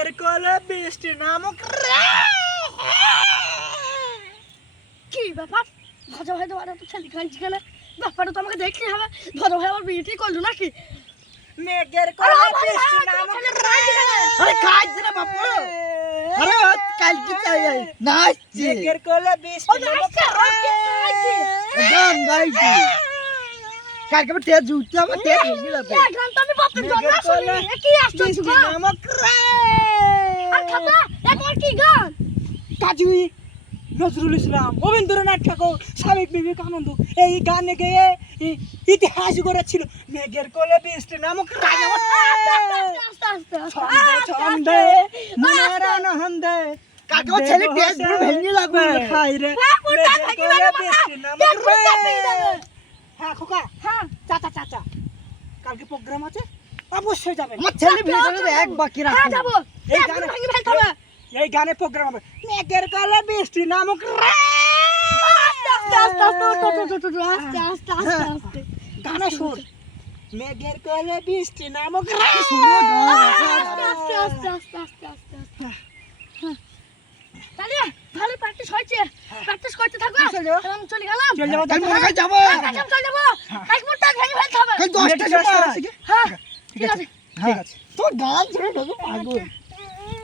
এর কলে বৃষ্টি নামক কি ব্যাপার? ভজা ভাই তো তো ছেলে খাইছি কেন? ব্যাপারটা তো আমাকে দেখতে হবে। ভজা ভাই আবার বিয়েটি করলো নাকি? মেঘের কলে বৃষ্টি নামক আরে খাইছে না বাপু। আরে কাল কি চাই নাচছে। মেঘের কলে বৃষ্টি নামক গান গাইছে। কালকে আমি তেজ জুতে আমার তেজ হয়ে গেল। এই গান তো আমি বাপের জন্য শুনি। এ কি আশ্চর্য বৃষ্টি গান? নামক আর খাতা এখন কি গান? কাজী নজরুল ইসলাম, রবীন্দ্রনাথ ঠাকুর, স্বামী বিবেকানন্দ এই গানে গেয়ে ইতিহাস গড়েছিল। মেঘের কোলে বৃষ্টি নামক আস্তে আস্তে ছন্দে ছন্দে মনের আনন্দে কালকে আমার ছেলে তেজ পুরো ভেঙে লাগবে। খাই রে মেঘের কোলে বৃষ্টি নামক হ্যাঁ খোকা, হ্যাঁ চাচা চাচা কালকে প্রোগ্রাম আছে, অবশ্যই যাবেন। আমার ছেলে ভিডিওতে এক বাকি হ্যাঁ রাখো। যাবো। এই এই গানে গান ভেঙে ফেলতে হবে। এই গানে প্রোগ্রাম হবে। মেঘের কোলে বৃষ্টি নামক আস্তে আস্তে আস্তে আস্তে আস্তে আস্তে আস্তে গানে সুর। মেঘের কোলে বৃষ্টি নামক শুনো গান আস্তে আস্তে আস্তে আস্তে আস্তে আস্তে তাহলে ভালো প্র্যাকটিস হয়েছে। প্র্যাকটিস করতে থাকো। চলে যাও। আমি চলে গেলাম। চল যাবো কাল মনে কাজ যাবো। চলে যাবো। এক মুহূর্তে ভেঙে ফেলতে হবে। কাল 10টা সময়। হ্যাঁ ঠিক আছে। ঠিক আছে। তোর গান শুনে ঢোকে পাগল।